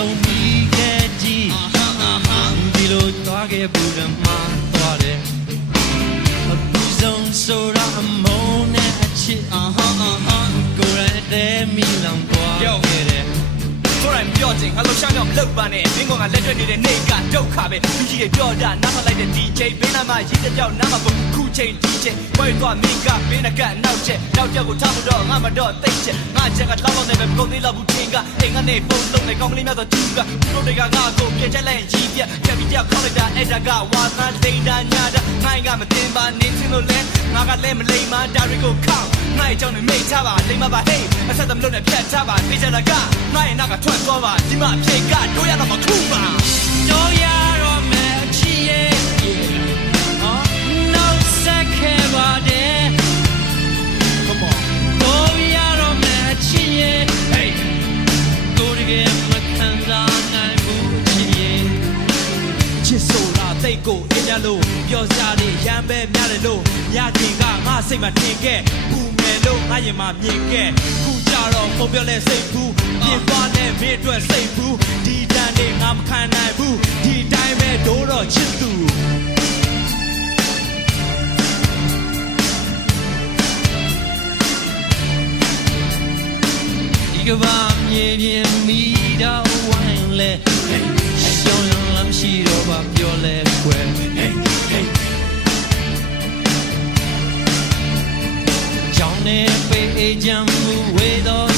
ဆုံးမိခဲ့ကြီးဒီလိုသွားခဲ့ဘူးဓမ္မသွားတယ်အခုဆုံးဆိုတာအမုန်းနဲ့အချစ်ကိုယ်ရတဲ့မိလောင်သွားခဲ့တယ်ကိုယ်တိုင်ပြောချင်ငါလှရှောင်းကြောင့်မလုပ်ပါနဲ့မင်းကငါလက်တွေ့နေတဲ့နေကဒုက္ခပဲလူကြီးတွေပြောတာနားမလိုက်တဲ့ DJ ဘင်းနာမှာရည်တဲ့ကြောက်နားမှာပုံခုချိန် DJ ဝိုင်းသွားမင်းကဘင်းနကနောက်ချက်နောက်ချက်ကိုထားမတော့ငါမတော့သိချက်ငါချက်ကလောက်တော့နေပဲကုန်သေးလောက်ဘူးချင်းကအိမ်ကနေပုံလုံးနေကောင်းကလေးများတော့သူကတို့တွေကငါကိုပြချက်လိုက်ရည်ပြချက်ပြီးကြောက်ခေါက်လိုက်တာအဲ့ဒါကဝါသန်းလိန်တာညာတာငါကမတင်ပါနေစင်းလို့လဲငါကလည်းမလိမ်မာဒါတွေကိုခောက်ငါ့အကြောင်းနဲ့မိတ်ထားပါလိမ်မပါဟေးအဆက်သမလို့နဲ့ဖြတ်ထားပါပြချက်တာကငါ့ရဲ့နောက်ကထွက်သွားပါဒီမှာအဖြစ်ကတို့ရတော့မခုပါတို့ရတော့မယ်အချစ်ရဲ့နောက်ဆက်ခဲ့ပါတယ် Come on တို့ရတော့မယ်အချစ်ရဲ့ Hey တို့တကယ်မခံစားနိုင်ဘူးအချစ်ရဲ့ချစ်ဆိုတာတိတ်ကိုအင်းရလို့ပြောစားတယ်ရမ်းပဲများတယ်လို့ညခင်ကငါစိတ်မှာထင်ခဲ့ဘူးမယ်လို့ငါရင်မှာမြင်ခဲ့ခုကြတော့ပုံပြောလဲစိတ်ဘူးပြင်သွားလဲမင်းအတွက်စိတ်ဘူးဒီတန်နေငါမခံနိုင်ဘူးဒီတိုင်းပဲဒိုးတော့ချစ်သူဒီကဘာမြေပြင်မိတော့ဝိုင်းလဲရှောင်းရလမ်းရှိတော့ဘာပြောလဲကွယ်ကြောင်းနေပေးချမ်းမှုဝေတော့